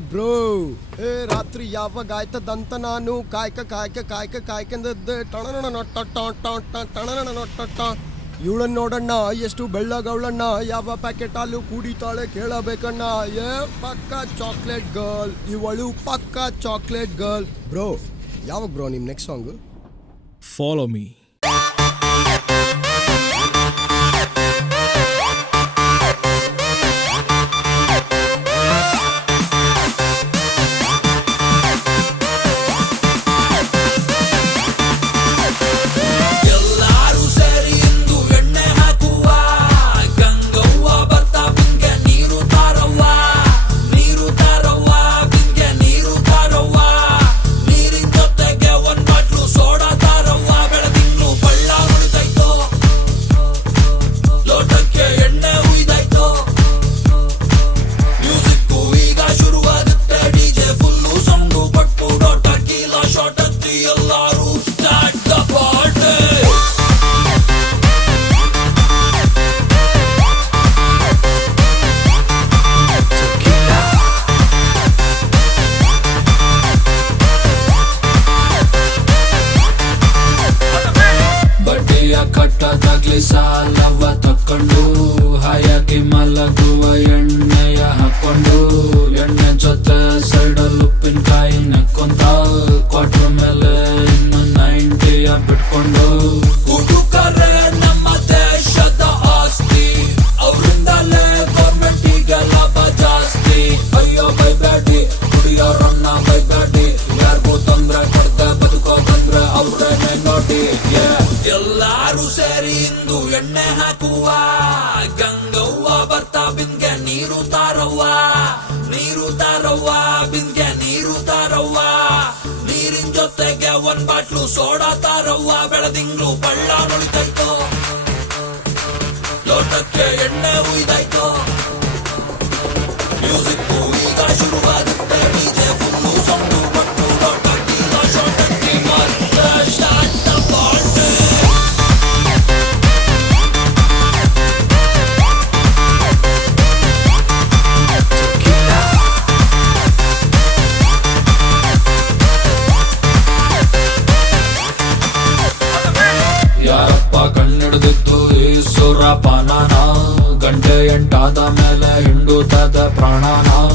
bro ರಾತ್ರಿ ಯಾವಾಗ ಆಯ್ತದಂತ ನಾನು ಕಾಯ್ಕಂದದ್ದೆ ಇವಳನ್ನ ನೋಡಣ್ಣ ಎಷ್ಟು ಬೆಳ್ಳಗವಳಣ್ಣ ಯಾವ ಪ್ಯಾಕೆಟ್ ಹಾಲು ಕುಡಿತಾಳೆ ಕೇಳಬೇಕಣ್ಣ ಪಕ್ಕ ಚಾಕ್ಲೇಟ್ ಗರ್ಲ್ ಇವಳು ಪಕ್ಕ ಚಾಕ್ಲೇಟ್ ಗರ್ಲ್ ಬ್ರೋ ಯಾವಾಗ ಬ್ರೋ ನಿಮ್ ನೆಕ್ಸ್ಟ್ ಸಾಂಗ್ ಫಾಲೋ ಮೀ ಕಟ್ಟದಾಗ್ಲಿ ಸಾಲವ ತಕ್ಕೊಂಡು ಹಾಯಾಗಿ ಮಲಗುವ ಎಣ್ಣೆಯ ಹಾಕೊಂಡು ಎಣ್ಣೆ ಜೊತೆ ಸೈಡಲ್ ಉಪ್ಪಿನಕಾಯಿ ನೆಕ್ಕೊಂತ ಕ್ವಾರ್ಟರ್ ಮೇಲೆ ಇನ್ನು 90 ಬಿಟ್ಕೊಂಡು ಹುಡುಕರೆ ನಮ್ಮ ದೇಶದ ಆಸ್ತಿ ಅವರಿಂದಲೇ ಗೌರ್ಮೆಂಟಿಗೆ ಲಾಭ ಜಾಸ್ತಿ ಅಯ್ಯೋ ಬೈಬೇಡಿ ಕುಡಿಯೋರನ್ನ ಬೈಬೇಡಿ ಯಾರಿಗೂ ತೊಂದ್ರೆ ಕೊಡ್ದೆ ಬದುಕೋದಂದ್ರೆ ಅವ್ರೇನೆ ನೋಡಿ ಎಲ್ಲಾರು ಸೇರಿ ಇಂದು ಎಣ್ಣೆ ಹಾಕುವ ಗಂಗವ್ವ ಬರ್ತಾ ಬಿನ್ಗೆ ನೀರು ತಾರವ್ವ ಬಿನ್ಗೆ ನೀರು ತಾರವ್ವ ನೀರಿನ ಜೊತೆಗೆ ಒಂದ್ ಬಾಟ್ಲು ಸೋಡಾ ತಾರವ್ವ ಬೆಳದಿಂಗ್ಳು ಬಳ್ಳ ನುಳಿತೈತೋ ಲೋಟಕ್ಕೆ ಎಣ್ಣೆ ಉಯ್ದಾಯ್ತೋ ಮ್ಯೂಸಿಕ್ ಈಗ ಶುರುವಾಗುತ್ತೆ ಡಿಜೆ ಫುಲ್ಲು ಸೊಂಡು ಬಟ್ಟು ಲೋಟಕ್ಕೆ ಶೋಟಕ್ಕೆ ಮತ್ತೆ ಸ್ಟಾರ್ಟ್ ಪಾರ್ಟಿ ಯಾರಪ್ಪ ಕಣ್ಣಿಡ್ದಿತ್ತು ಈ ಸುರಪಾನನ ಗಂಟೆ 8 ಆದ ಮೇಲೆ ಹಿಂಡುತ್ತದೆ ಪ್ರಾಣನ